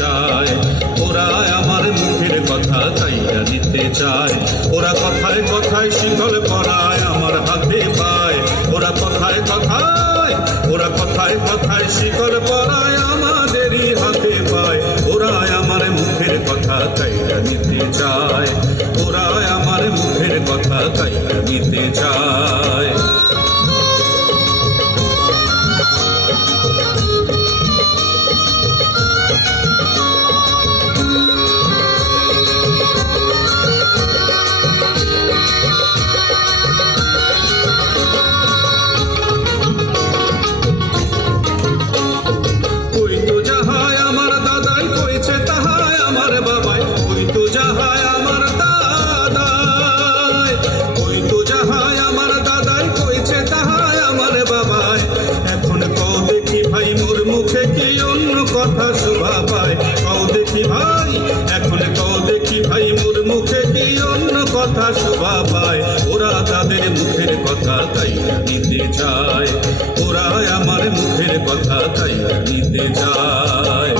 চায়, ওরা আমার মুখের কথা কাইরা নিতে চায়। ওরা কথায় কথায় শিকল পরায় আমার হাতে পায়, ওরা কথায় কথায়, ওরা কথায় কথায় শিকল পরায় আমাদেরই হাতে পায়। ওরা আমার মুখের কথা কাইরা নিতে চায়, ওরা আমার মুখের কথা কাইরা নিতে চায়। মুখে কি অন্য কথা শোভা পায়, কও দেখি ভাই, এখন কও দেখি ভাই মোর মুখে কি অন্য কথা শোভা পায়। ওরা তাদের মুখের কথা কাইরা নিতে চায়, ওরা আমার মুখের কথা কাইরা নিতে চায়।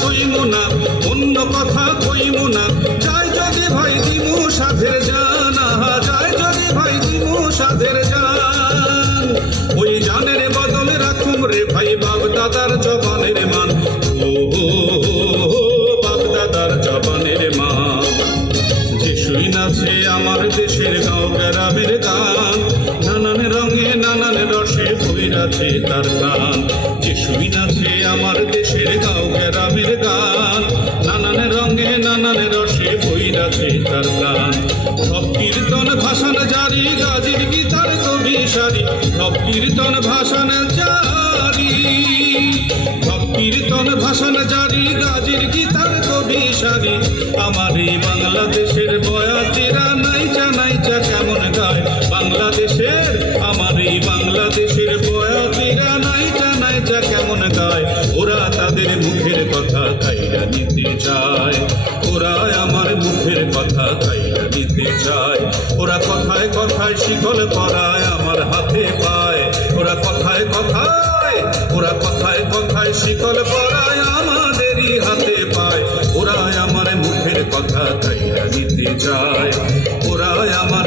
সইমো না অন্য কথা কইমো না, যায় যদি ভাই দিমু সাধের জান, যায় যদি ভাই দিমু সাধের জান। ওই জানের বদলে রাখুম রে ভাই বাপ দাদার জবানের মান, ও বাপ দাদার জবানের মান। যে শুই নাছে আমার দেশের গাঁও গ্রামের গান, নানান রঙে নানান রসে ভৈরাছে তার গান। যে শুই নাছে আমার দেশের গাঁও গ্রামের গান, নানান রঙে নানান রসে ভৈরাছে তার গান। সব কীর্তন ভাষণ জারি গাজীর গীতার কবি সারি, সব কীর্তন ভাষণ জারি, সব কীর্তন ভাষণ জারি গাজীর গীতার কবি সারি। আমার এই বাংলাদেশের বয়াতিরা নাইচা নাইচা কেমন গায়, বাংলাদেশের আমার এই বাংলাদেশের বয়াতিরা নাইচা নাইচা কেমন গায়। ওরা তাদের মুখের কথা কাইরা নিতে চায়, ওরা আমার মুখের কথা কাইরা নিতে চায়। ওরা কথায় কথায় শিকল পরায় আমার হাতে পায়, ওরা কথায় কথায়, ওরা কথায় কথায় শিকল পরায় আমাদেরই হাতে পায়। ওরা আমার মুখের কথা কাইরা নিতে চায়, ওরা আমার